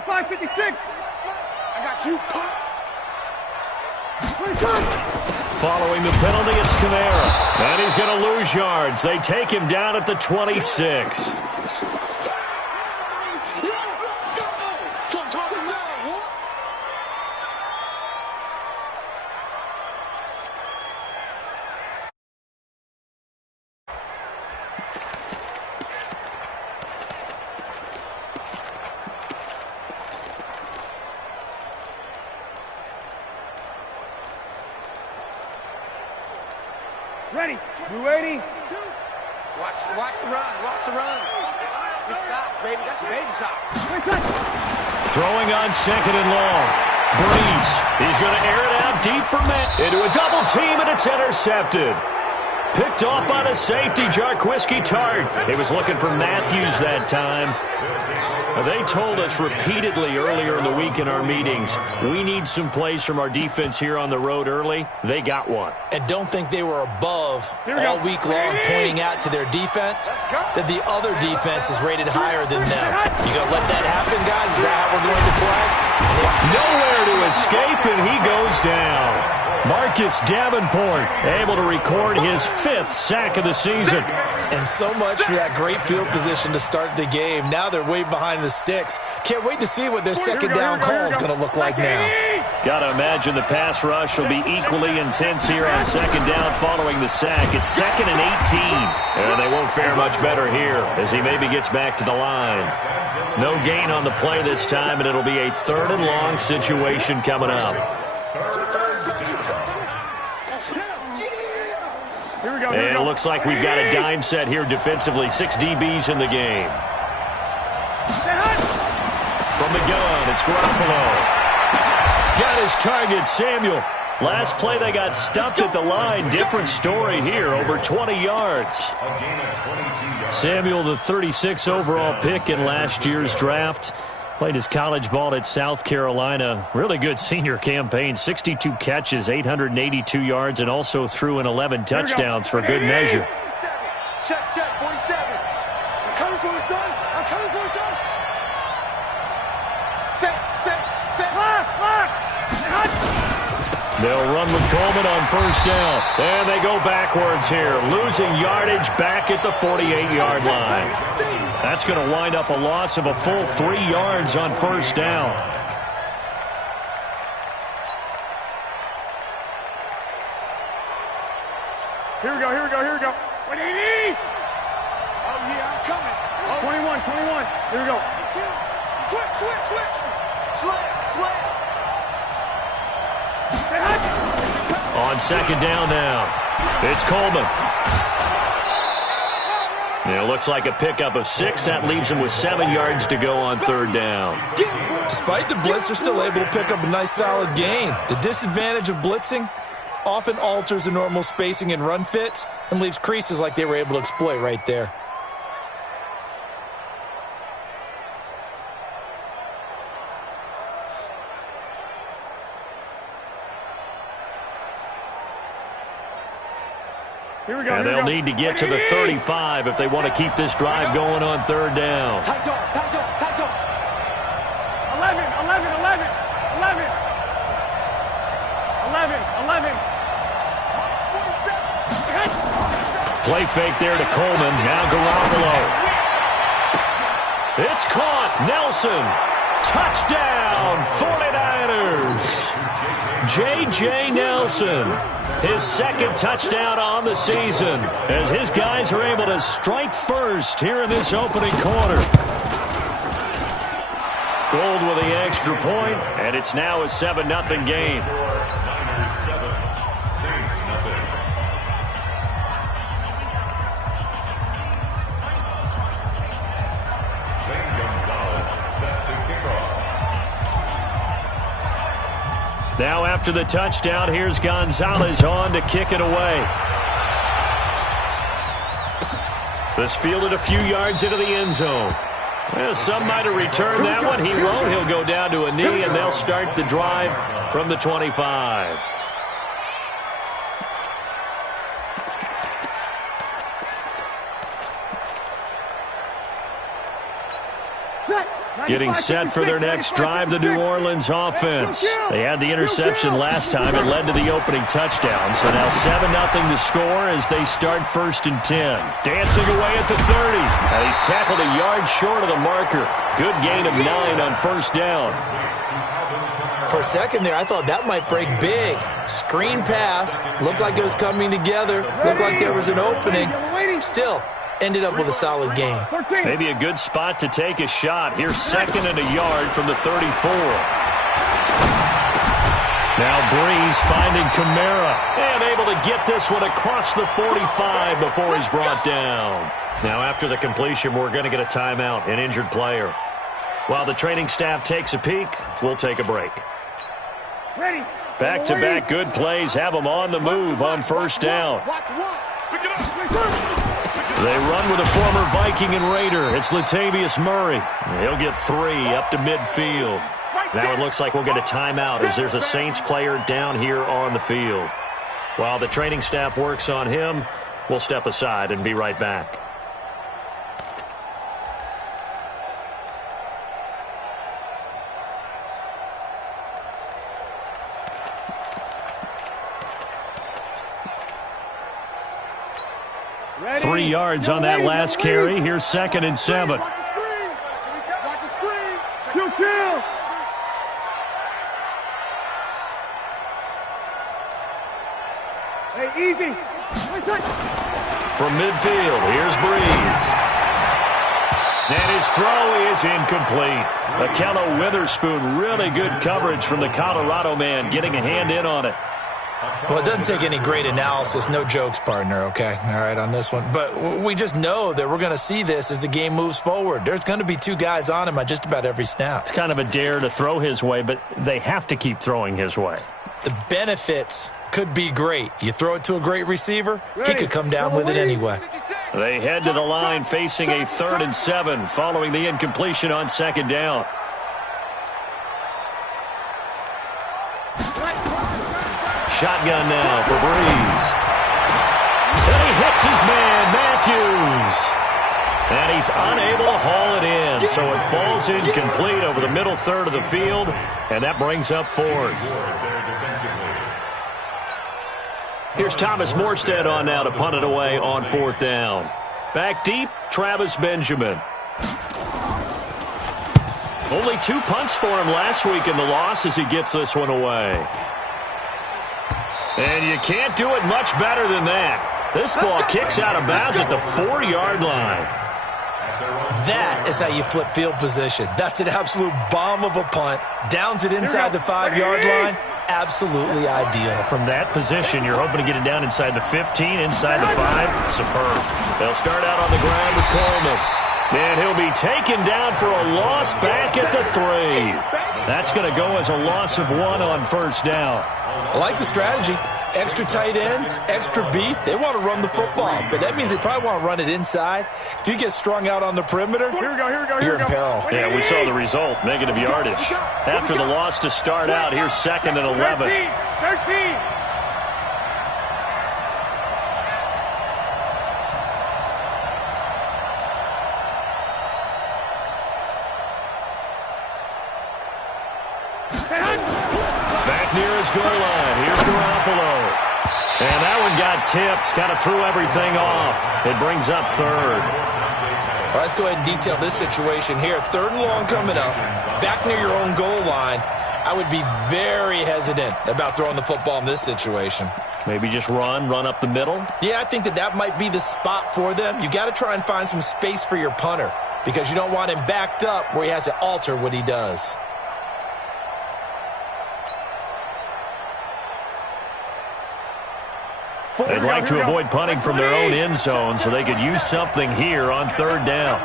95-56. I got you, pop. Following the penalty, it's Kamara. And he's going to lose yards. They take him down at the 26. Ready. You ready? Watch the run. Watch the run. Good shot, baby. That's a baby shot. Throwing on second and long. Breeze. He's going to air it out deep for Matt. Into a double team, and it's intercepted. Picked off by the safety, Jarquiski Tart. He was looking for Matthews that time. They told us repeatedly earlier in the week in our meetings, we need some plays from our defense here on the road early. They got one. And don't think they were above all week long, pointing out to their defense that the other defense is rated higher than them. You going to let that happen, guys? Is that how we're going to play? Nowhere to escape, and he goes down. Marcus Davenport able to record his 5th sack of the season. And so much for that great field position to start the game. Now they're way behind the sticks. Can't wait to see what their second down call is going to look like now. Got to imagine the pass rush will be equally intense here on second down following the sack. It's 2nd and 18. And they won't fare much better here as he maybe gets back to the line. No gain on the play this time, and it'll be a 3rd and long situation coming up. And it looks like we've got a dime set here defensively. 6 DBs in the game. From the gun, it's Garoppolo. Got his target, Samuel. Last play, they got stuffed at the line. Different story here, over 20 yards. Samuel, the 36 overall pick in last year's draft. Played his college ball at South Carolina. Really good senior campaign. 62 catches, 882 yards, and also threw in 11 touchdowns for good measure. Check, 47. I'm coming for you, son. I'm coming for you, son. Set. Lock. They'll run with Coleman on first down. And they go backwards here, losing yardage back at the 48-yard line. That's going to wind up a loss of a full 3 yards on first down. Here we go. What do you need? Oh, yeah, I'm coming. Oh. 21. Here we go. Switch. Slam. On second down now, it's Coleman. It looks like a pickup of 6. That leaves him with 7 yards to go on third down. Despite the blitz, they're still able to pick up a nice solid gain. The disadvantage of blitzing often alters the normal spacing and run fits and leaves creases like they were able to exploit right there. And they'll need to get to the 35 if they want to keep this drive going on third down. Tight dog. 11. Play fake there to Coleman. Now Garoppolo. It's caught. Nelson. Touchdown, 49ers. J.J. Nelson. His 2nd touchdown on the season as his guys are able to strike first here in this opening quarter. Gold with the extra point, and it's now a 7-0 game. Now after the touchdown, here's Gonzalez on to kick it away. This fielded a few yards into the end zone. Well, some might have returned that one. He won't. He'll go down to a knee, and they'll start the drive from the 25. Getting set for their next drive, the New Orleans offense. They had the interception last time. It led to the opening touchdown. So now 7-0 to score as they start 1st and 10. Dancing away at the 30. And he's tackled a yard short of the marker. Good gain of 9 on 1st down. For a second there, I thought that might break big. Screen pass. Looked like it was coming together. Looked like there was an opening. Still, ended up with a solid game. Maybe a good spot to take a shot. Here's 2nd and a yard from the 34. Now Breeze finding Kamara. And able to get this one across the 45 before he's brought down. Now after the completion, we're going to get a timeout, an injured player. While the training staff takes a peek, we'll take a break. Back-to-back good plays have them on the move on 1st down. They run with a former Viking and Raider. It's Latavius Murray. He'll get 3 up to midfield. Now it looks like we'll get a timeout as there's a Saints player down here on the field. While the training staff works on him, we'll step aside and be right back. Ready. 3 yards on that last carry. Here's 2nd and 7. Watch the screen. Watch the screen. Kill. Hey, easy. From midfield, here's Breeze. And his throw is incomplete. Akello Witherspoon, really good coverage from the Colorado man, getting a hand in on it. Well, it doesn't take any great analysis. No jokes, partner, okay? All right, on this one. But we just know that we're going to see this as the game moves forward. There's going to be 2 guys on him on just about every snap. It's kind of a dare to throw his way, but they have to keep throwing his way. The benefits could be great. You throw it to a great receiver, he could come down with it anyway. They head to the line facing a 3rd and 7 following the incompletion on 2nd down. Shotgun now for Breeze. And he hits his man, Matthews. And he's unable to haul it in, so it falls incomplete over the middle third of the field, and that brings up 4th. Here's Thomas Morstead on now to punt it away on 4th down. Back deep, Travis Benjamin. Only 2 punts for him last week in the loss as he gets this one away. And you can't do it much better than that. This ball kicks out of bounds at the 4-yard line. That is how you flip field position. That's an absolute bomb of a punt. Downs it inside the 5-yard line. Absolutely ideal. From that position, you're hoping to get it down inside the 15, inside the 5. Superb. They'll start out on the ground with Coleman. And he'll be taken down for a loss back at the 3. That's going to go as a loss of 1 on 1st down. I like the strategy. Extra tight ends, extra beef. They want to run the football, but that means they probably want to run it inside. If you get strung out on the perimeter, you're in peril. Yeah, we saw the result, negative yardage. After the loss to start out, here's 2nd and 11. 13. Back near his goal line. Here's Garoppolo. And that one got tipped. Kind of threw everything off. It brings up 3rd. Well, let's go ahead and detail this situation here. 3rd and long coming up. Back near your own goal line. I would be very hesitant about throwing the football in this situation. Maybe just run up the middle? Yeah, I think that might be the spot for them. You got to try and find some space for your punter because you don't want him backed up where he has to alter what he does. They'd like to avoid punting from their own end zone so they could use something here on 3rd down.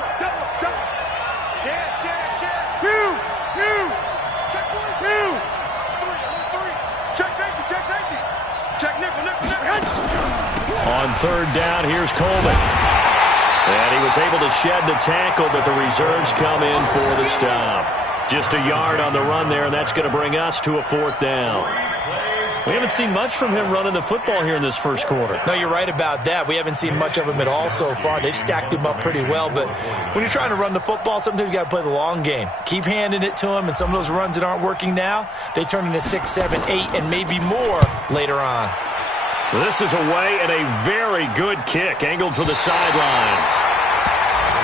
On 3rd down, here's Coleman. And he was able to shed the tackle, but the reserves come in for the stop. Just a yard on the run there, and that's going to bring us to a 4th down. We haven't seen much from him running the football here in this first quarter. No, you're right about that. We haven't seen much of him at all so far. They've stacked him up pretty well, but when you're trying to run the football, sometimes you got to play the long game. Keep handing it to him, and some of those runs that aren't working now, they turn into 6, 7, 8, and maybe more later on. Well, this is away and a very good kick, angled for the sidelines.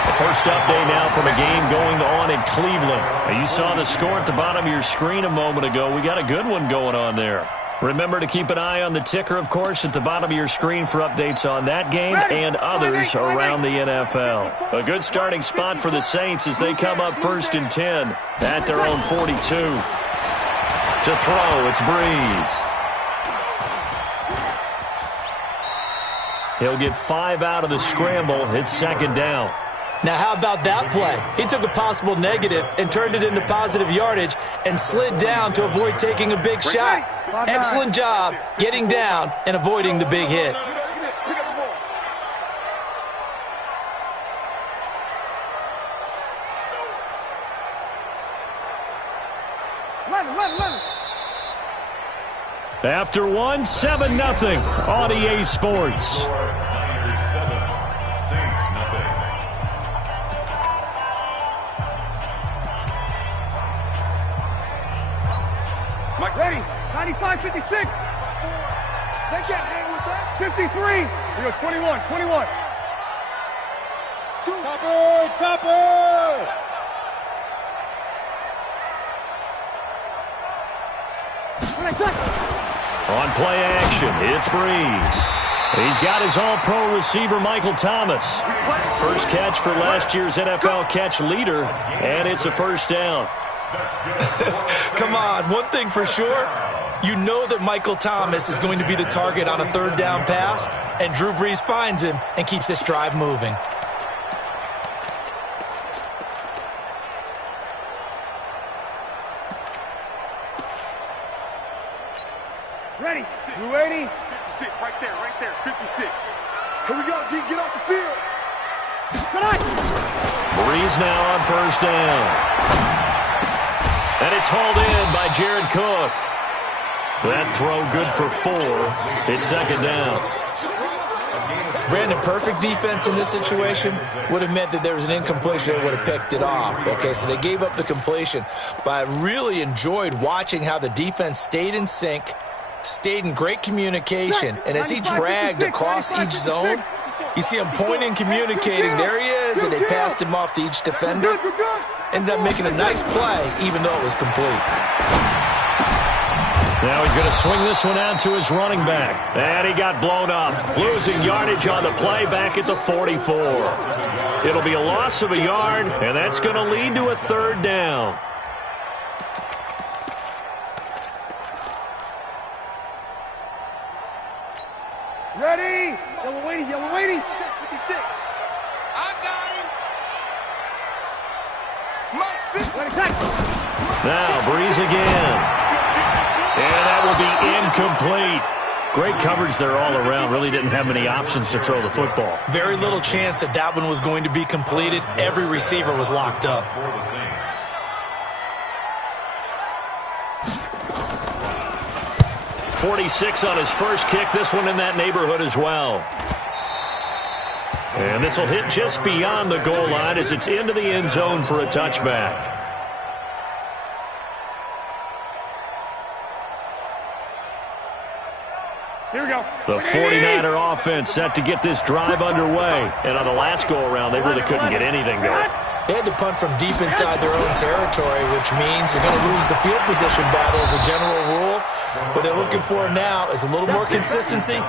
The first update now from a game going on in Cleveland. Now, you saw the score at the bottom of your screen a moment ago. We got a good one going on there. Remember to keep an eye on the ticker, of course, at the bottom of your screen for updates on that game and others around the NFL. A good starting spot for the Saints as they come up 1st and 10 at their own 42. To throw, it's Breeze. He'll get 5 out of the scramble. It's 2nd down. Now, how about that play? He took a possible negative and turned it into positive yardage and slid down to avoid taking a big shot. Excellent job getting down and avoiding the big hit. After 1, 7-0 on EA Sports. Mike, ready? 95, 56. They can't hang with that. 53. We go 21, 21. Topper, Topper. On play action, it's Breeze. He's got his all-pro receiver, Michael Thomas. First catch for last year's NFL catch leader, and it's a 1st down. Come on, one thing for sure, you know that Michael Thomas is going to be the target on a 3rd down pass, and Drew Brees finds him and keeps this drive moving. Ready? You ready? 56, right there, 56. Here we go, G, get off the field. Breeze now on 1st down. And it's hauled in by Jared Cook. That throw good for 4. It's 2nd down. Brandon, perfect defense in this situation would have meant that there was an incompletion. They would have picked it off. Okay, so they gave up the completion. But I really enjoyed watching how the defense stayed in sync, stayed in great communication. And as he dragged across each zone, you see him pointing, communicating. There he is, and they passed him off to each defender. Ended up making a nice play, even though it was complete. Now he's going to swing this one out to his running back. And he got blown up. Losing yardage on the play back at the 44. It'll be a loss of a yard, and that's going to lead to a 3rd down. Ready? Yellow waiting, yellow waiting. 56. I got him. Now Breeze again. And that will be incomplete. Great coverage there all around. Really didn't have many options to throw the football. Very little chance that that one was going to be completed. Every receiver was locked up. .46 on his first kick. This one in that neighborhood as well. And this will hit just beyond the goal line as it's into the end zone for a touchback. Here we go. The 49er offense set to get this drive underway. And on the last go-around, they really couldn't get anything going. They had to punt from deep inside their own territory, which means you're going to lose the field position battle as a general rule. What they're looking for now is a little more consistency.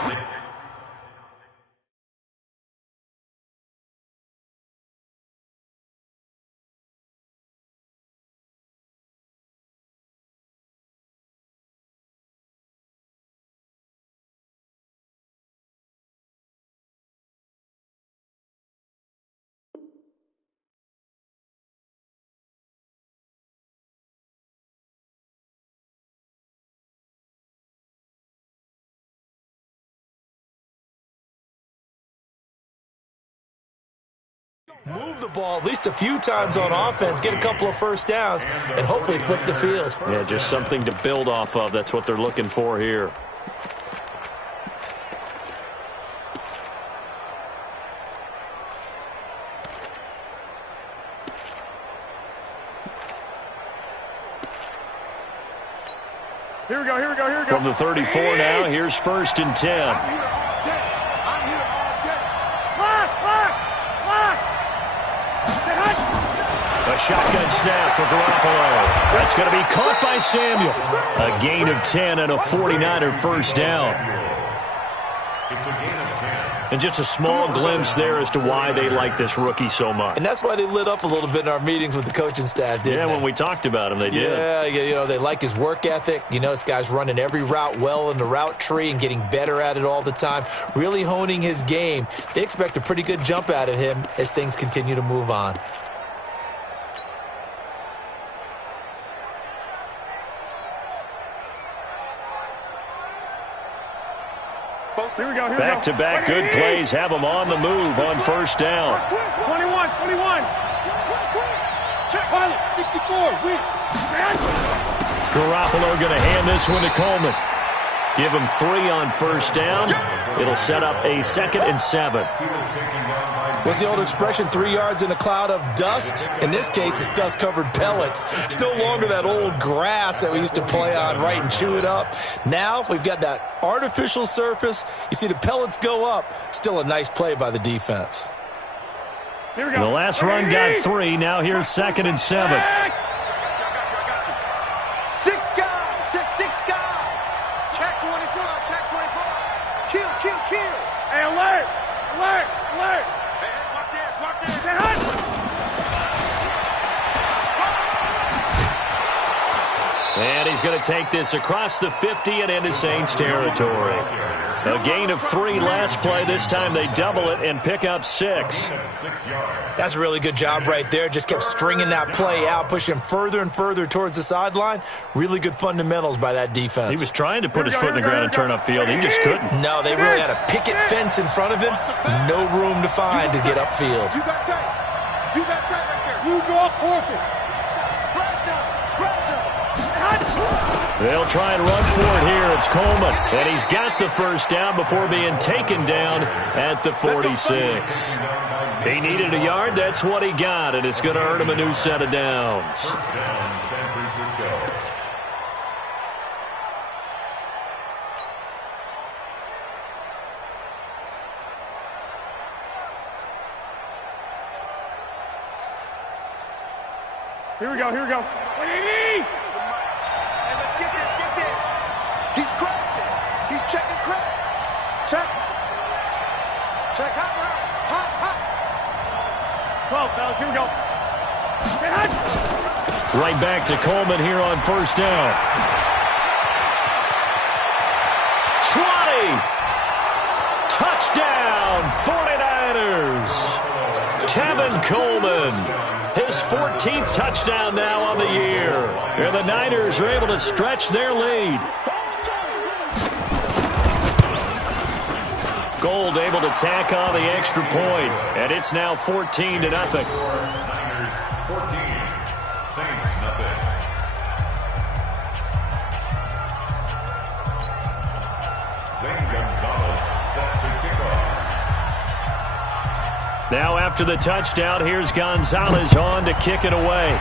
move the ball at least a few times on offense, get a couple of first downs, and hopefully flip the field. Yeah, just something to build off of. That's what they're looking for here. Here we go, here we go, here we go. From the 34 now, here's 1st and 10. I'm here all day. I'm here all day. Lock, lock, lock. A shotgun snap for Garoppolo. That's going to be caught by Samuel. A gain of 10 and a 49er first down. It's a gain of 10. And just a small glimpse there as to why they like this rookie so much. And that's why they lit up a little bit in our meetings with the coaching staff, didn't they? Yeah, when we talked about him, they did. Yeah, you know, they like his work ethic. You know, this guy's running every route well in the route tree and getting better at it all the time, really honing his game. They expect a pretty good jump out of him as things continue to move on. Here we go, here we go. Back-to-back good plays have them on the move on first down. 21, 21. Check, pilot, 64. Garoppolo going to hand this one to Coleman. Give him 3 on first down. It'll set up a 2nd and 7. What's the old expression, 3 yards in a cloud of dust? In this case, it's dust-covered pellets. It's no longer that old grass that we used to play on, right, and chew it up. Now we've got that artificial surface. You see the pellets go up. Still a nice play by the defense. Here we go. The last run got 3. Now here's 2nd and 7. 6 guys. Check 6 guys. Check 24. Check 24. Kill, kill, kill. Hey, alert. Alert. Alert. Hey, watch this. Watch this. Hey, hunt. And he's going to take this across the 50 and into Saints territory. A gain of 3 last play. This time they double it and pick up 6. That's a really good job right there. Just kept stringing that play out, pushing him further and further towards the sideline. Really good fundamentals by that defense. He was trying to put his foot in the ground and turn upfield. He just couldn't. No, they really had a picket fence in front of him. No room to find to get upfield. You got tight. You got tight right there. You draw forfeit. Press down. Press down. They'll try and run for it here. It's Coleman. And he's got the first down before being taken down at the 46. He needed a yard. That's what he got. And it's going to earn him a new set of downs. First down, San Francisco. Here we go, here we go. Hey, let's get this, get this. He's crashing. He's checking crack. Check. Check hot, hot, hot. 12, fellas, here we go. Get hot. Right back to Coleman here on first down. 20. Touchdown, 49ers. Tevin Coleman. His 14th touchdown now on the year. And the Niners are able to stretch their lead. Gold able to tack on the extra point. And it's now 14-0. Niners 14, Saints nothing. Zane Gonzalez set to kick off. Now after the touchdown, here's Gonzalez on to kick it away.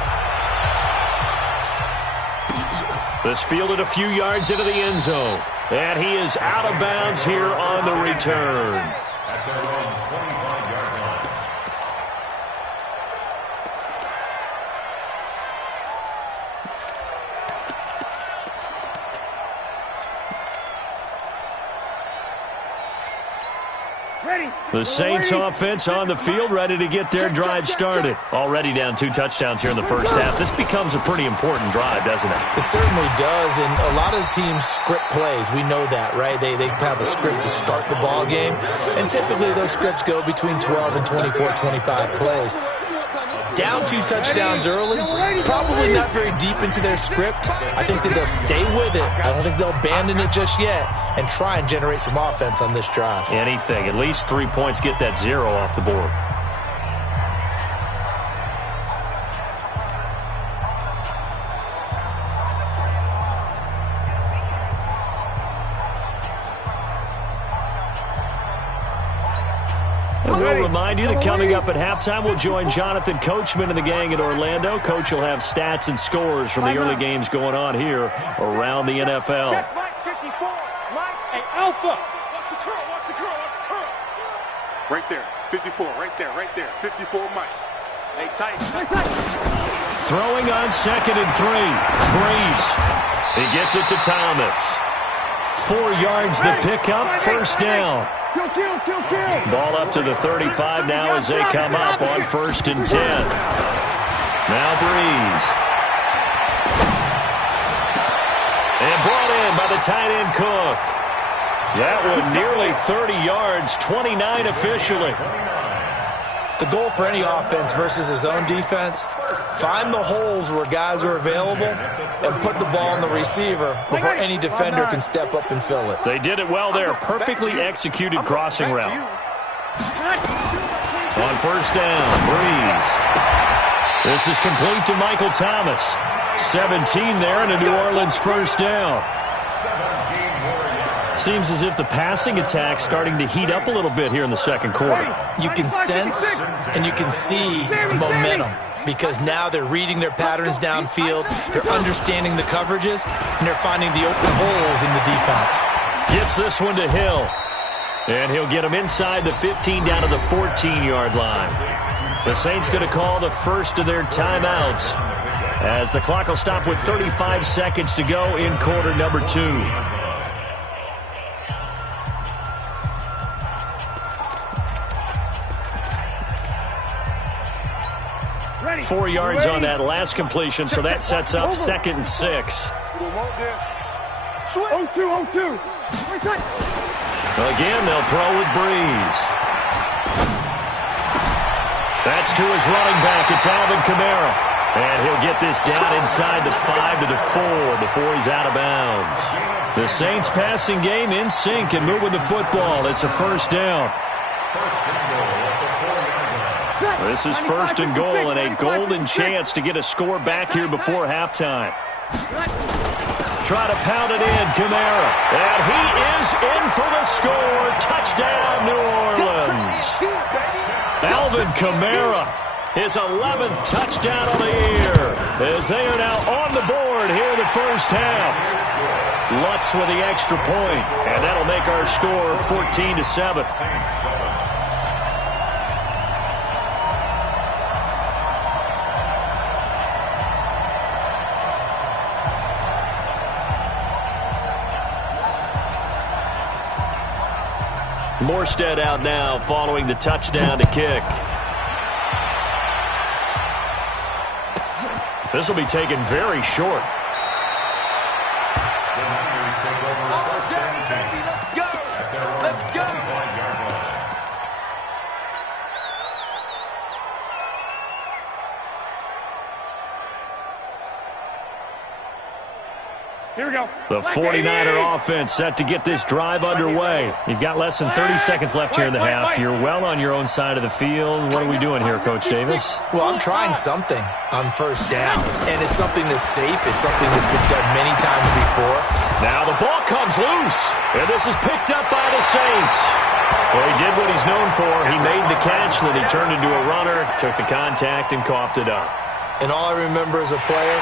This fielded a few yards into the end zone. And he is out of bounds here on the return. At their own 25-yard line. The Saints offense on the field, ready to get their drive started. Already down 2 touchdowns here in the first half. This becomes a pretty important drive, doesn't it? It certainly does, and a lot of the teams script plays. We know that, right? They have a script to start the ball game, and typically those scripts go between 12 and 24, 25 plays. Down 2 touchdowns early, probably not very deep into their script. I think that they'll stay with it. I don't think they'll abandon it just yet and try and generate some offense on this drive. Anything. At least 3 points, get that 0 off the board. And we'll remind you that coming up at halftime, we'll join Jonathan Coachman and the gang in Orlando. Coach will have stats and scores from the early games going on here around the NFL. Check Mike 54. Mike, hey, Alpha. Watch the curl, watch the curl, watch the curl. Right there, 54, right there, 54 Mike. Hey, tight. Throwing on 2nd and 3. Breeze. He gets it to Thomas. 4 yards the pickup, first down. Kill. Ball up to the 35 now as they come up on 1st and 10. Now Breeze. And brought in by the tight end Cook. That one nearly 30 yards, 29 officially. The goal for any offense versus his own defense, find the holes where guys are available and put the ball on the receiver before any defender can step up and fill it. They did it well there. Perfectly executed crossing route. On 1st down, Breeze. This is complete to Michael Thomas. 17 there and a New Orleans first down. Seems as if the passing attack's starting to heat up a little bit here in the second quarter. You can sense and you can see the momentum because now they're reading their patterns downfield, they're understanding the coverages, and they're finding the open holes in the defense. Gets this one to Hill. And he'll get him inside the 15 down to the 14-yard line. The Saints going to call the first of their timeouts as the clock will stop with 35 seconds to go in quarter number 2. 4 yards on that last completion, so that sets up 2nd and 6. Again, they'll throw with Breeze. That's to his running back. It's Alvin Kamara. And he'll get this down inside the 5 to the 4 before he's out of bounds. The Saints passing game in sync and moving the football. It's a first down. This is 1st and goal and a golden chance to get a score back here before halftime. Try to pound it in, Kamara. And he is in for the score. Touchdown, New Orleans. Alvin Kamara, his 11th touchdown of the year, as they are now on the board here in the first half. Lutz with the extra point, and that'll make our score 14-7. Morstead out now following the touchdown to kick. This will be taken very short. Let's go. Here we go. The 49er offense set to get this drive underway. You've got less than 30 seconds left here in the half. You're well on your own side of the field. What are we doing here, Coach Davis? Well, I'm trying something on 1st down, and it's something that's safe. It's something that's been done many times before. Now the ball comes loose, and this is picked up by the Saints. Well, he did what he's known for. He made the catch, then he turned into a runner, took the contact, and coughed it up. And all I remember as a player,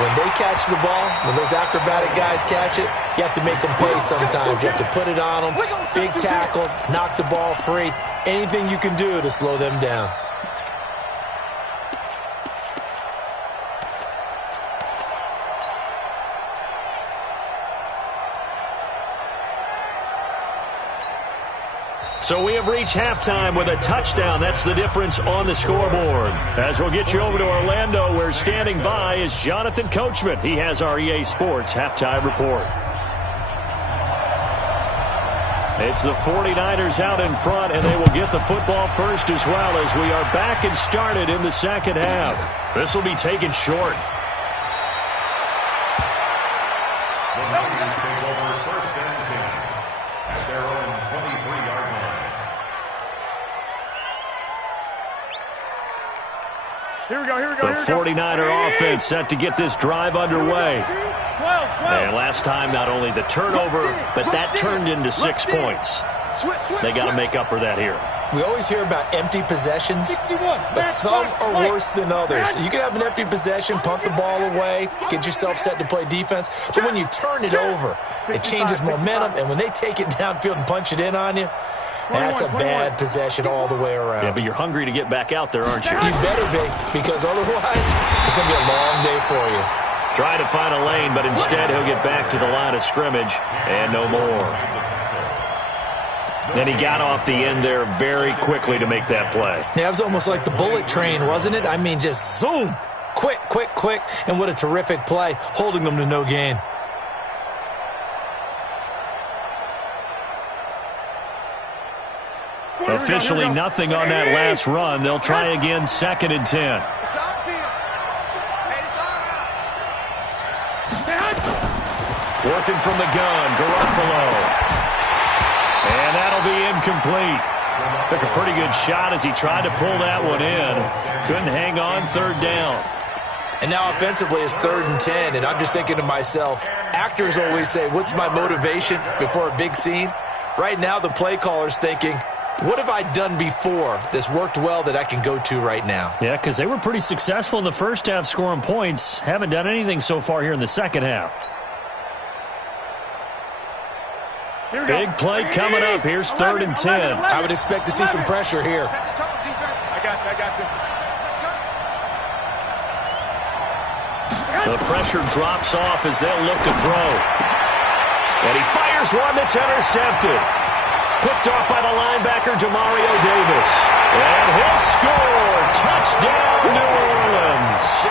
when they catch the ball, when those acrobatic guys catch it, you have to make them pay sometimes. You have to put it on them, big tackle, knock the ball free, anything you can do to slow them down. So we have reached halftime with a touchdown. That's the difference on the scoreboard. As we'll get you over to Orlando, where standing by is Jonathan Coachman. He has our EA Sports halftime report. It's the 49ers out in front, and they will get the football first as well as we are back and started in the second half. This will be taken short. The 49er offense set to get this drive underway. And last time, not only the turnover, but that turned into 6 points. They got to make up for that here. We always hear about empty possessions, 61. but some are worse than others. You can have an empty possession, punt the ball away, get yourself set to play defense, but when you turn it over, it changes momentum, and when they take it downfield and punch it in on you, that's a bad possession all the way around. Yeah, but you're hungry to get back out there, aren't you? You better be, because otherwise it's going to be a long day for you. Trying to find a lane, but instead he'll get back to the line of scrimmage and no more. Then he got off the end there very quickly to make that play. Yeah, it was almost like the bullet train, wasn't it? I mean, just zoom, quick, quick, quick, and what a terrific play, holding them to no gain. Officially nothing on that last run. They'll try again, 2nd and 10. Working from the gun, Garoppolo. And that'll be incomplete. Took a pretty good shot as he tried to pull that one in. Couldn't hang on, 3rd down. And now offensively it's 3rd and 10, and I'm just thinking to myself, actors always say, what's my motivation before a big scene? Right now the play caller's thinking, what have I done before that's worked well that I can go to right now? Yeah, because they were pretty successful in the first half scoring points. Haven't done anything so far here in the second half. Big play coming up. Here's 3rd and 10. I would expect to see some pressure here. I got you. The pressure drops off as they'll look to throw. And he fires one that's intercepted. Picked off by the linebacker, Demario Davis. And he'll score. Touchdown, New Orleans.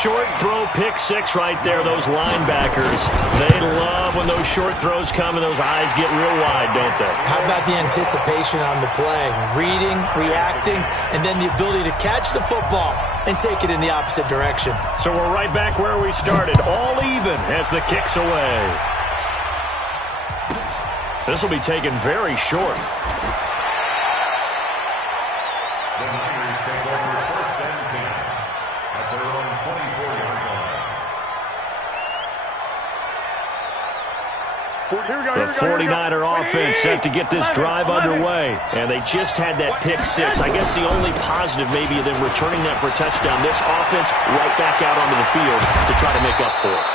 Short throw, pick 6 right there, those linebackers. They love when those short throws come and those eyes get real wide, don't they? How about the anticipation on the play? Reading, reacting, and then the ability to catch the football and take it in the opposite direction. So we're right back where we started, all even as the kick's away. This will be taken very short. The Niners take over 1st and 10 at their own 24-yard line. The 49er offense set to get this drive underway. And they just had that pick 6. I guess the only positive maybe of them returning that for a touchdown. This offense right back out onto the field to try to make up for it.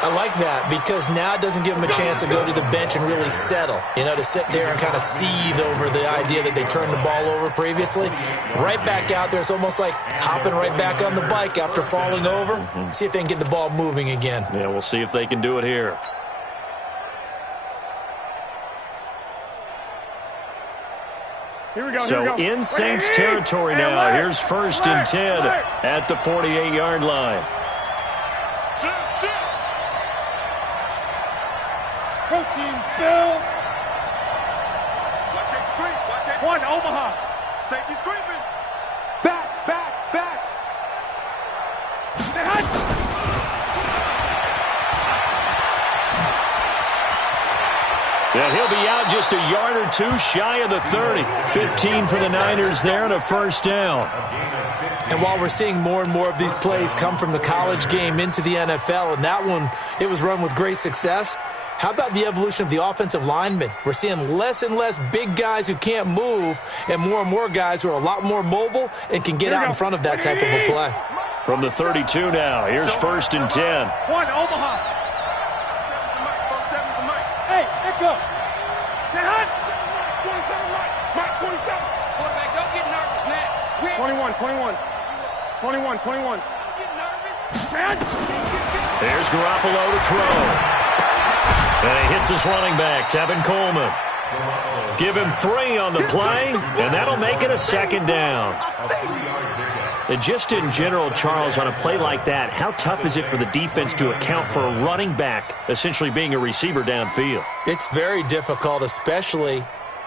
I like that because now it doesn't give them a chance to go to the bench and really settle, to sit there and kind of seethe over the idea that they turned the ball over previously. Right back out there, it's almost like hopping right back on the bike after falling over. See if they can get the ball moving again. Yeah, we'll see if they can do it here. So in Saints territory now, here's 1st and 10 at the 48-yard line. Protein spill. Watch it creep. Watch it. 1 Omaha. Safety's creeping. Back. Yeah, he'll be out just a yard or 2 shy of the 30. 15 for the Niners there and a 1st down. And while we're seeing more and more of these plays come from the college game into the NFL, and that one, it was run with great success, how about the evolution of the offensive linemen? We're seeing less and less big guys who can't move and more guys who are a lot more mobile and can get out in front of that type of a play. From the 32 now, here's 1st and 10. 1 Omaha. Hey, let go. Say hot. 27 Mike. 27. Quarterback, don't get nervous, Matt. 21. 21. Don't get nervous. Man. There's Garoppolo to throw. And he hits his running back, Tevin Coleman. Give him 3 on the play, and that'll make it a 2nd down. And just in general, Charles, on a play like that, how tough is it for the defense to account for a running back essentially being a receiver downfield? It's very difficult, especially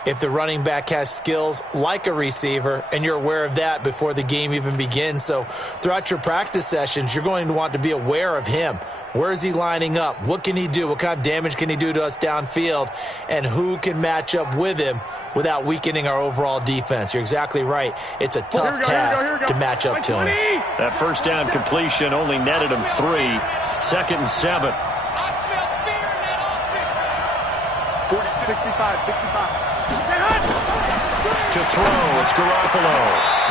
if the running back has skills like a receiver, and you're aware of that before the game even begins. So throughout your practice sessions, you're going to want to be aware of him. Where is he lining up? What can he do? What kind of damage can he do to us downfield? And who can match up with him without weakening our overall defense? You're exactly right. It's a tough task to match up to him. That 1st down completion only netted him 3. 2nd and 7. I smell fear in that offense. 65. To throw, it's Garoppolo.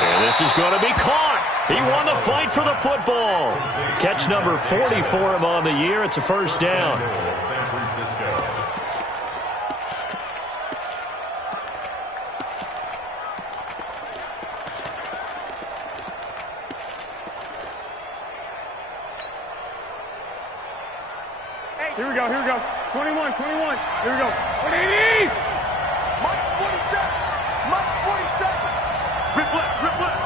And this is going to be caught. He won the fight for the football. Catch number 40 for him on the year. It's a first down. San Francisco. Here we go, here we go. 21, 21. Here we go. 180! Mike's 47. Mike's 47. Rip left, rip left.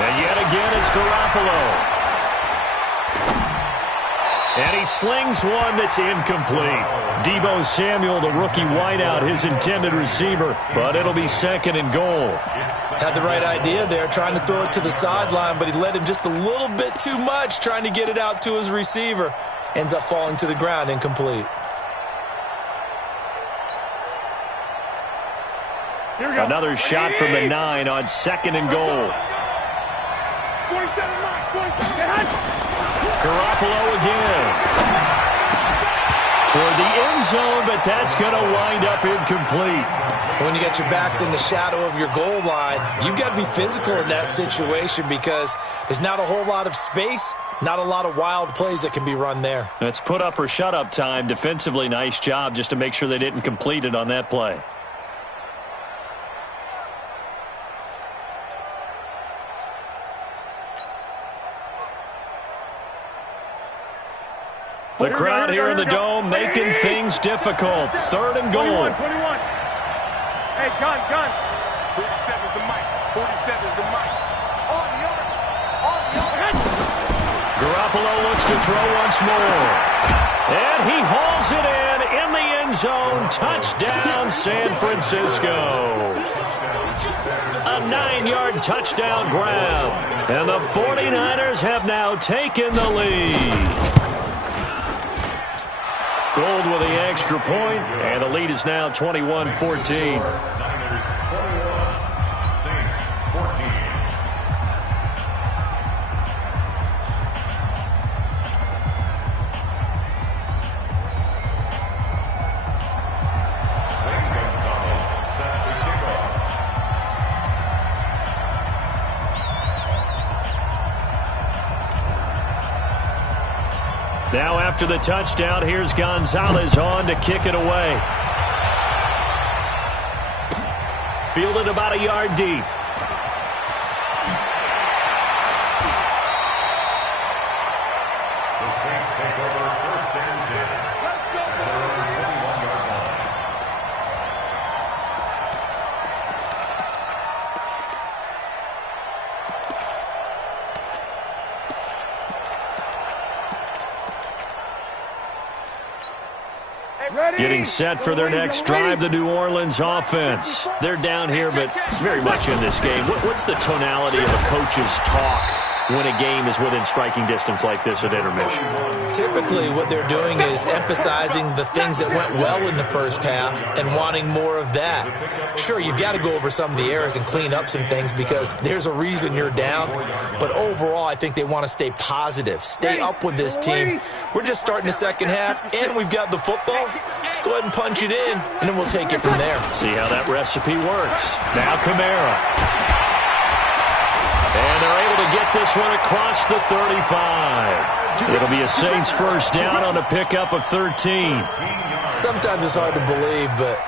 And yet again, it's Garoppolo. And he slings one that's incomplete. Deebo Samuel, the rookie wideout, his intended receiver, but it'll be second and goal. Had the right idea there, trying to throw it to the sideline, but he led him just a little bit too much, trying to get it out to his receiver. Ends up falling to the ground, incomplete. Another shot from the 9 on second and goal. 47, Mike, 47. Garoppolo again. Toward the end zone, but that's going to wind up incomplete. When you got your backs in the shadow of your goal line, you've got to be physical in that situation because there's not a whole lot of space, not a lot of wild plays that can be run there. It's put up or shut up time. Defensively, nice job just to make sure they didn't complete it on that play. The crowd here in the Dome making things difficult. Third and goal. 21, 21. Hey, gun. 47 is the mic. 47 is the mic. On yard. Garoppolo looks to throw once more. And he hauls it in the end zone. Touchdown, San Francisco. A 9-yard touchdown grab. And the 49ers have now taken the lead. Gold with the extra point, and the lead is now 21-14. Niners 21, Saints 14. Zane Gonzalez set the kickoff. Now after the touchdown, here's Gonzalez on to kick it away. Fielded about a yard deep. The Saints take over first and 10. Let's go. At their own 21-yard line. Ready? Getting set for their next drive, the New Orleans offense. They're down here, but very much in this game. What's the tonality of a coach's talk when a game is within striking distance like this at intermission? Typically, what they're doing is emphasizing the things that went well in the first half and wanting more of that. Sure, you've got to go over some of the errors and clean up some things because there's a reason you're down. But overall, I think they want to stay positive, stay up with this team. We're just starting the second half, and we've got the football. Let's go ahead and punch it in, and then we'll take it from there. See how that recipe works. Now Kamara. And they're able to get this one across the 35. It'll be a Saints first down on a pickup of 13. Sometimes it's hard to believe, but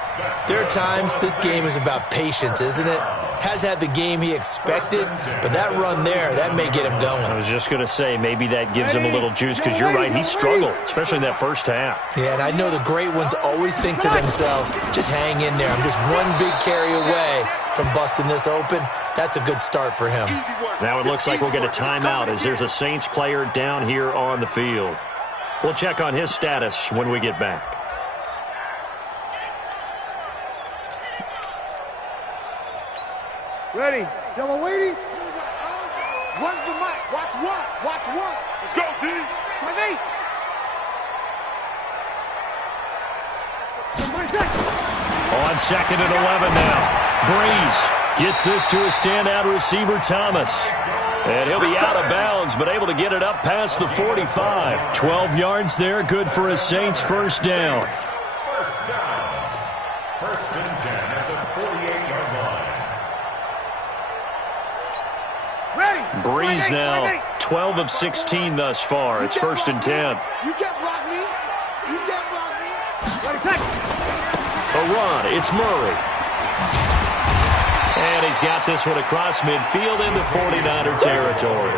there are times this game is about patience, isn't it? Has had the game he expected, but that run there, that may get him going. I was just going to say, maybe that gives him a little juice because you're right, he struggled, especially in that first half. Yeah, and I know the great ones always think to themselves, just hang in there. I'm just one big carry away from busting this open. That's a good start for him. Now it looks like we'll get a timeout as there's a Saints player down here on the field. We'll check on his status when we get back. Ready. Double waiting. One's the mic. Watch one. Watch one. Let's go, D. 5-8. On second and 11 now. Breeze gets this to his standout receiver, Thomas. And he'll be out of bounds, but able to get it up past the 45. 12 yards there, good for a Saints first down. First down. First and 10 at the 48-yard line. Ready. Breeze now, 12 of 16 thus far. It's first and 10. You can't block me. You can't block me. Ready, take. A run, it's Murray. And he's got this one across midfield into 49er territory.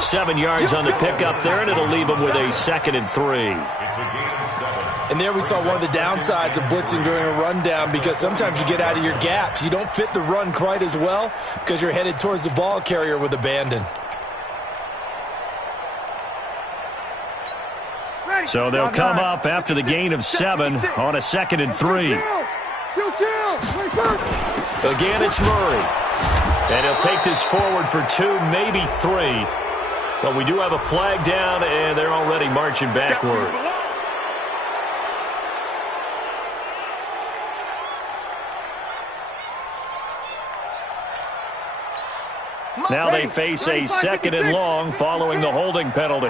7 yards on the pickup there, and it'll leave him with a 2nd and 3. It's a gain of 7. And there we saw one of the downsides of blitzing during a rundown, because sometimes you get out of your gaps. You don't fit the run quite as well because you're headed towards the ball carrier with abandon. So they'll come up after the gain of 7 on a 2nd and 3. Again, it's Murray. And he'll take this forward for 2, maybe 3. But we do have a flag down, and they're already marching backward. Now they face a 2nd and long following the holding penalty.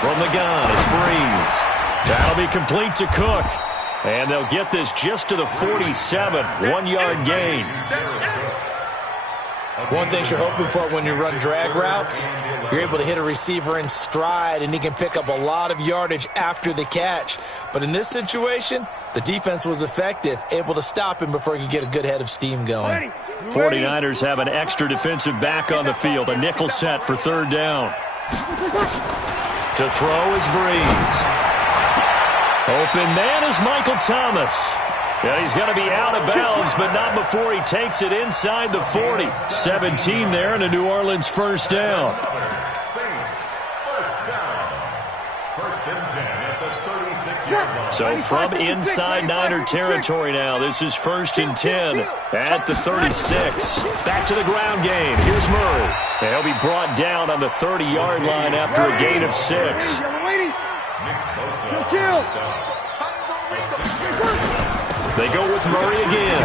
From the gun, it's Breeze. That'll be complete to Cook. And they'll get this just to the 47. 1-yard gain. One thing you're hoping for when you run drag routes, you're able to hit a receiver in stride, and he can pick up a lot of yardage after the catch. But in this situation, the defense was effective, able to stop him before he could get a good head of steam going. 49ers have an extra defensive back on the field. A nickel set for 3rd down. To throw is Breeze. Open man is Michael Thomas. And he's going to be out of bounds, but not before he takes it inside the 40. 17 there and a New Orleans first down. First and 10 at the 36-yard line. So from inside Niner territory now, this is first and 10 at the 36. Back to the ground game. Here's Murray. And he'll be brought down on the 30-yard line after a gain of 6. They go with Murray again.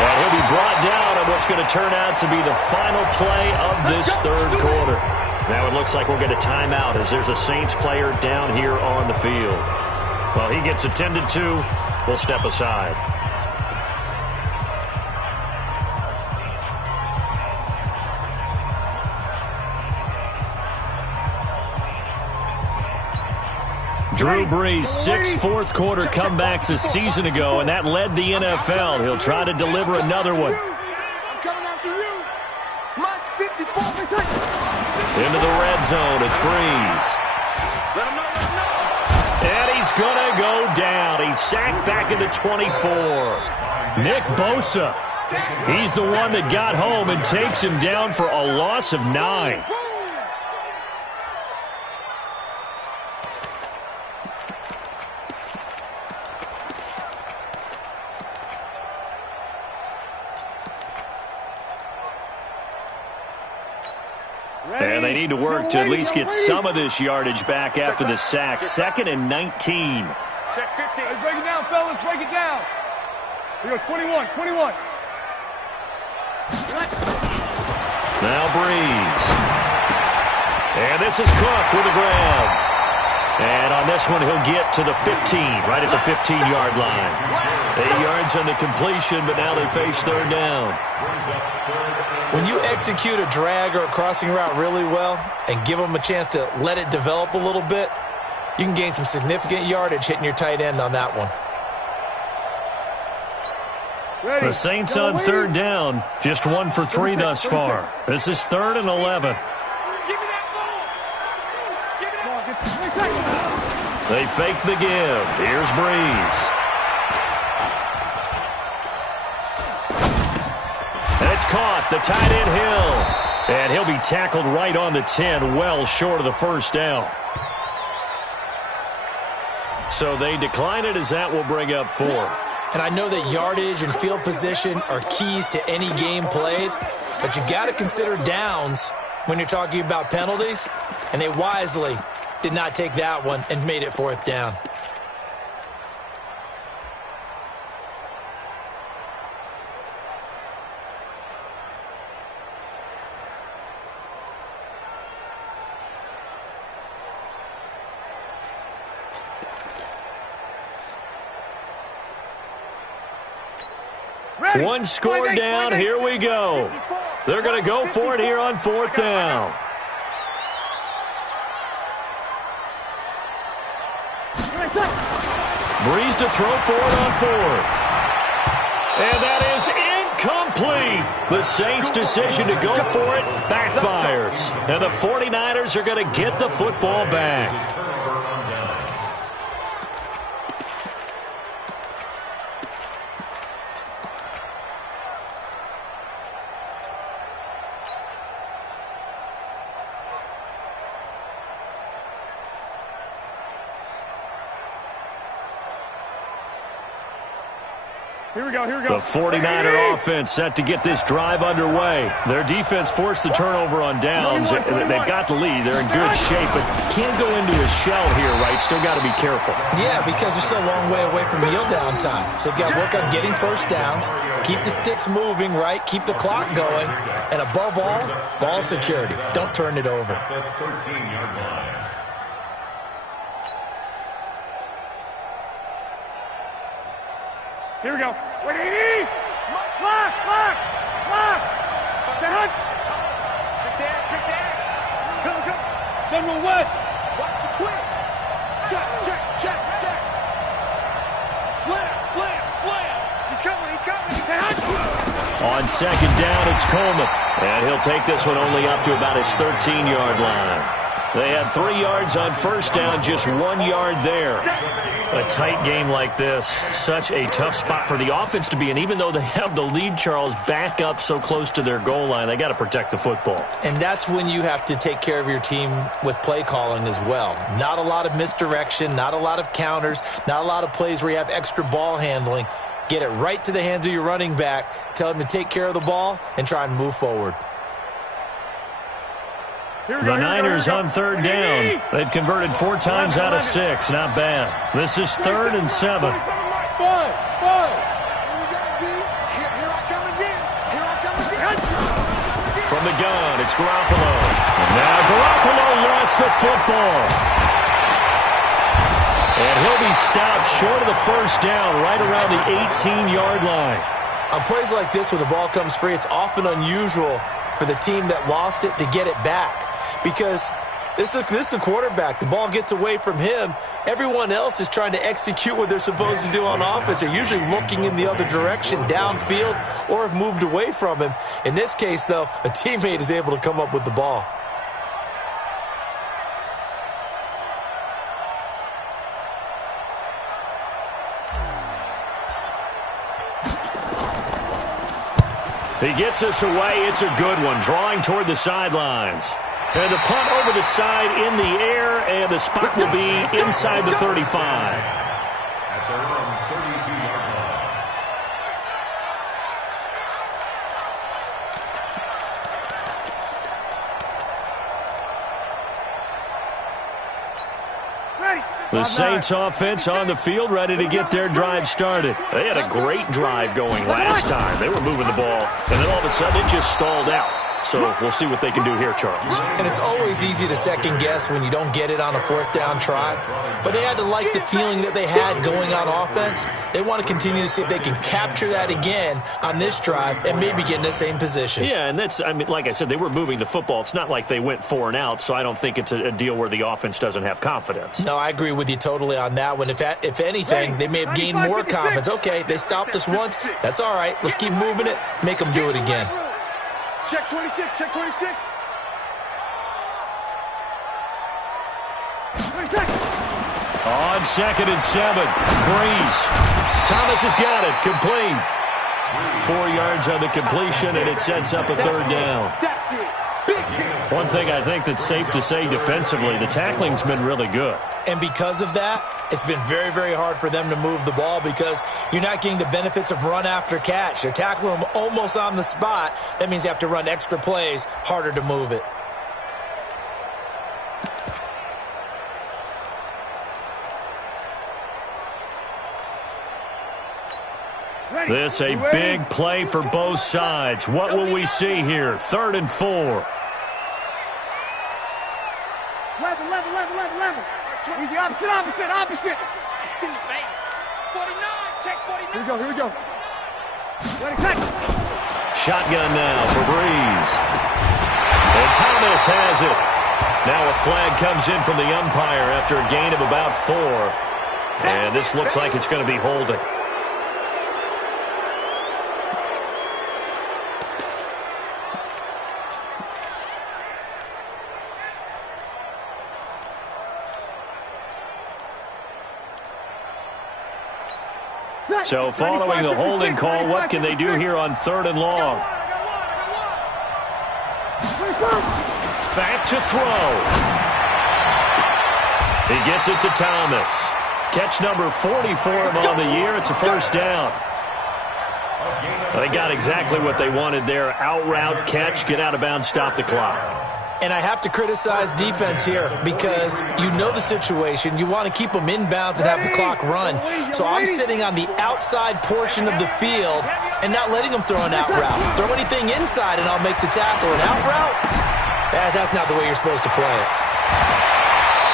And he'll be brought down on what's going to turn out to be the final play of this 3rd quarter. Now it looks like we'll get a timeout as there's a Saints player down here on the field. Well, he gets attended to. We'll step aside. Drew Brees, 6 fourth-quarter comebacks a season ago, and that led the NFL. He'll try to deliver another one. Into the red zone, it's Brees. And he's going to go down. He's sacked back into 24. Nick Bosa, he's the one that got home and takes him down for a loss of 9. And they need to work to at least get some of this yardage back after the sack. 2nd and 19. Check 15. Hey, break it down, fellas. Break it down. We go 21. Now Breeze. And this is Cook with the grab. And on this one, he'll get to the 15, right at the 15-yard line. 8 yards on the completion, but now they face 3rd down. When you execute a drag or a crossing route really well and give them a chance to let it develop a little bit, you can gain some significant yardage hitting your tight end on that one. The Saints on 3rd down, just 1 for 3 thus far. This is 3rd and 11. They fake the give. Here's Breeze. And it's caught. The tight end Hill. And he'll be tackled right on the 10, well short of the first down. So they decline it as that will bring up 4th. And I know that yardage and field position are keys to any game played, but you got to consider downs when you're talking about penalties, and they wisely did not take that one and made it 4th down. One score down, here we go. They're going to go for it here on 4th down. Breeze to throw for it on 4th. And that is incomplete. The Saints' decision to go for it backfires. And the 49ers are going to get the football back. Here we go. The 49er offense set to get this drive underway. Their defense forced the turnover on downs. They've got the lead. They're in good shape, but can't go into a shell here, right? Still got to be careful. Yeah, because they're still a long way away from kneel down time. So they've got to work on getting first downs, keep the sticks moving, right? Keep the clock going. And above all, ball security. Don't turn it over. The 13-yard line. Here we go. 180. Clock. Hunt. Good dash. Come. General West. Watch the twist. Check. Slam. He's coming. Hunt. On 2nd down, it's Coleman. And he'll take this one only up to about his 13-yard line. They had 3 yards on 1st down, just 1 yard there. A tight game like this, such a tough spot for the offense to be in. Even though they have the lead, Charles, back up so close to their goal line, they got to protect the football. And that's when you have to take care of your team with play calling as well. Not a lot of misdirection, not a lot of counters, not a lot of plays where you have extra ball handling. Get it right to the hands of your running back, tell him to take care of the ball, and try and move forward. The Niners on 3rd down. They've converted 4 times out of 6. Not bad. This is 3rd and 7. From the gun, it's Garoppolo. Now Garoppolo lost the football. And he'll be stopped short of the 1st down, right around the 18-yard line. On plays like this, when the ball comes free, it's often unusual for the team that lost it to get it back. Because this is the quarterback. The ball gets away from him. Everyone else is trying to execute what they're supposed to do on offense. They're usually looking in the other direction, downfield, or have moved away from him. In this case, though, a teammate is able to come up with the ball. He gets us away. It's a good one. Drawing toward the sidelines. And the punt over the side in the air, and the spot will be inside the 35. At their own 32-yard Ready. The Saints offense on the field, ready to get their drive started. They had a great drive going last time. They were moving the ball, and then all of a sudden it just stalled out. So we'll see what they can do here, Charles. And it's always easy to second guess when you don't get it on a 4th down try. But they had to like the feeling that they had going on offense. They want to continue to see if they can capture that again on this drive and maybe get in the same position. Yeah, and that's, I mean, like I said, they were moving the football. It's not like they went 4 and out, so I don't think it's a deal where the offense doesn't have confidence. No, I agree with you totally on that one. If anything, they may have gained more confidence. Okay, they stopped us once. That's all right. Let's keep moving it. Make them do it again. Check 26. On 2nd and 7, Breeze. Thomas has got it, complete. 4 yards on the completion, and it sets up a 3rd down. One thing I think that's safe to say defensively, the tackling's been really good. And because of that, it's been very, very hard for them to move the ball because you're not getting the benefits of run after catch. You're tackling them almost on the spot. That means you have to run extra plays, harder to move it. This a big play for both sides. What will we see here? 3rd and 4. Level. Easy, opposite. In the face. 49, check 49. Here we go. Ready, cut. Shotgun now for Breeze. And Thomas has it. Now a flag comes in from the umpire after a gain of about 4. And this looks like it's going to be holding. So following the holding call, what can they do here on 3rd and long? Back to throw. He gets it to Thomas. Catch number 40 for him on the year. It's a first down. They got exactly what they wanted there. Out route, catch, get out of bounds, stop the clock. And I have to criticize defense here because you know the situation. You want to keep them inbounds and have the clock run. So I'm sitting on the outside portion of the field and not letting them throw an out route. Throw anything inside and I'll make the tackle. An out route? That's not the way you're supposed to play it.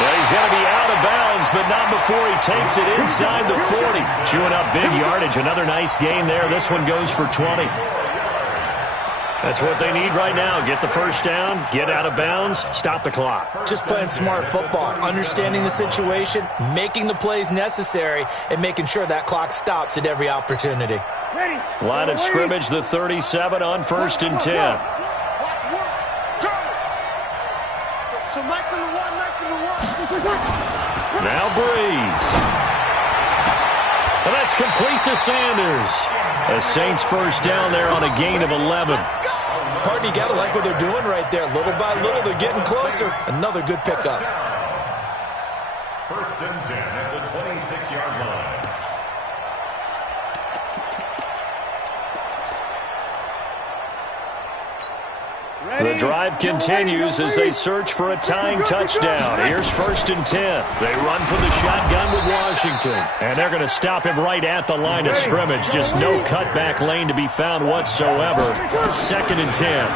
Yeah, he's got to be out of bounds, but not before he takes it inside the 40. Chewing up big yardage. Another nice gain there. This one goes for 20. That's what they need right now. Get the first down, get out of bounds, stop the clock. Just playing smart football, understanding the situation, making the plays necessary, and making sure that clock stops at every opportunity. Line of scrimmage, the 37 on 1st and 10. Watch one. Go. So nice number one. Now Breeze. And that's complete to Sanders. A Saints first down there on a gain of 11. Partner, you got to like what they're doing right there. Little by little, they're getting closer. Another good pickup. 1st and 10 at the 26-yard line. The drive continues as they search for a tying touchdown. Here's 1st and 10. They run from the shotgun with Washington. And they're going to stop him right at the line of scrimmage. Just no cutback lane to be found whatsoever. 2nd and 10.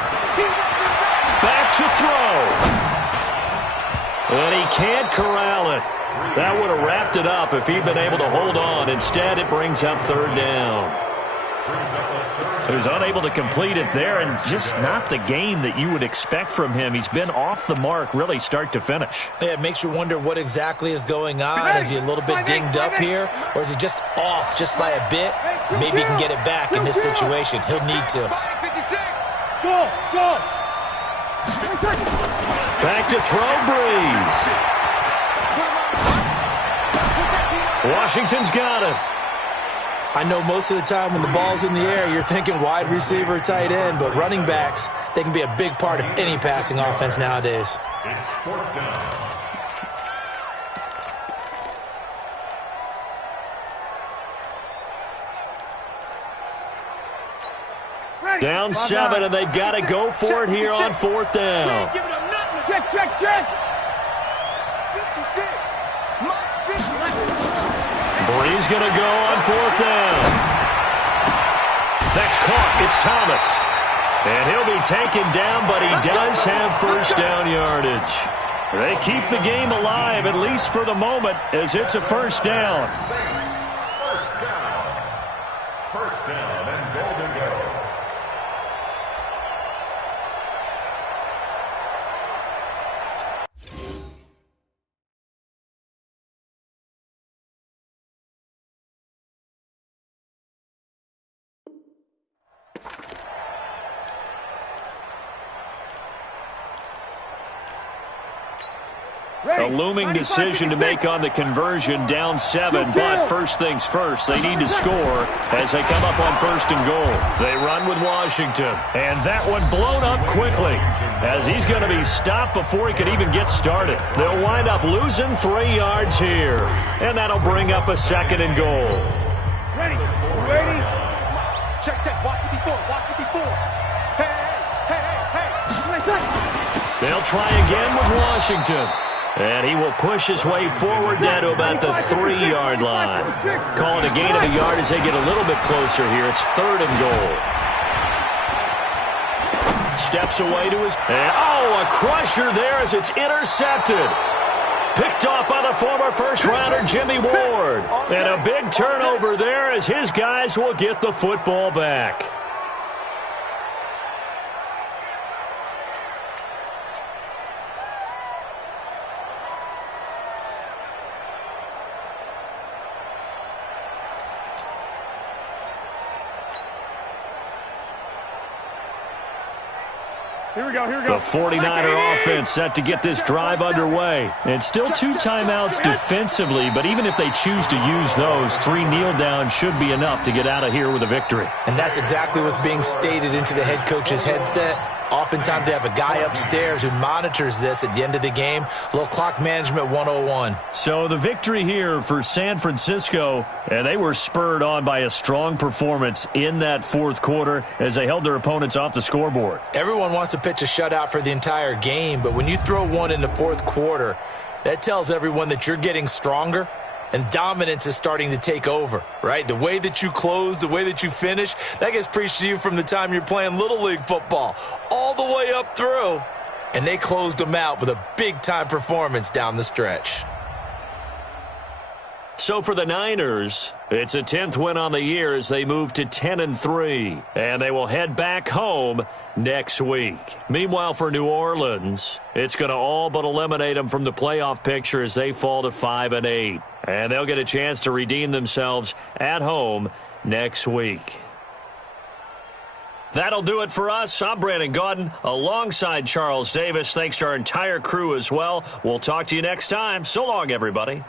Back to throw. And he can't corral it. That would have wrapped it up if he'd been able to hold on. Instead, it brings up 3rd down. He was unable to complete it there, and just not the game that you would expect from him. He's been off the mark really start to finish. Yeah, it makes you wonder what exactly is going on. Is he a little bit dinged up here, or is he just off just by a bit? Maybe he can get it back in this situation. He'll need to. Go. Back to throw, Breeze. Washington's got it. I know most of the time when the ball's in the air, you're thinking wide receiver, tight end, but running backs, they can be a big part of any passing offense nowadays. It's 4th down. Down 7, and they've got to go for it here on 4th down. Check. 56. Breeze going to go on 4th down. That's caught. It's Thomas. And he'll be taken down, but he does have first down yardage. They keep the game alive, at least for the moment, as it's a first down. First down and goal to go. A looming decision to make on the conversion, down 7, but first things first, they need to score as they come up on 1st and goal. They run with Washington, and that one blown up quickly as he's going to be stopped before he can even get started. They'll wind up losing 3 yards here, and that'll bring up a 2nd and goal. Ready. Check. Watch 54. Hey. They'll try again with Washington. And he will push his way forward down to about the 3-yard line. Call it a gain of a yard as they get a little bit closer here. It's 3rd and goal. Steps away to his... And, oh, a crusher there as it's intercepted. Picked off by the former first-rounder Jimmy Ward. And a big turnover there as his guys will get the football back. Here we go, here we go. The 49er offense set to get this drive underway. And still 2 timeouts defensively, but even if they choose to use those, 3 kneel downs should be enough to get out of here with a victory. And that's exactly what's being stated into the head coach's headset. Oftentimes they have a guy upstairs who monitors this at the end of the game. Little clock management 101. So the victory here for San Francisco, and they were spurred on by a strong performance in that 4th quarter as they held their opponents off the scoreboard. Everyone wants to pitch a shutout for the entire game, but when you throw one in the 4th quarter, that tells everyone that you're getting stronger. And dominance is starting to take over, right? The way that you close, the way that you finish, that gets preached to you from the time you're playing Little League football all the way up through. And they closed them out with a big-time performance down the stretch. So for the Niners, it's a 10th win on the year as they move to 10-3. And they will head back home next week. Meanwhile, for New Orleans, it's going to all but eliminate them from the playoff picture as they fall to 5-8. And they'll get a chance to redeem themselves at home next week. That'll do it for us. I'm Brandon Gaudin alongside Charles Davis. Thanks to our entire crew as well. We'll talk to you next time. So long, everybody.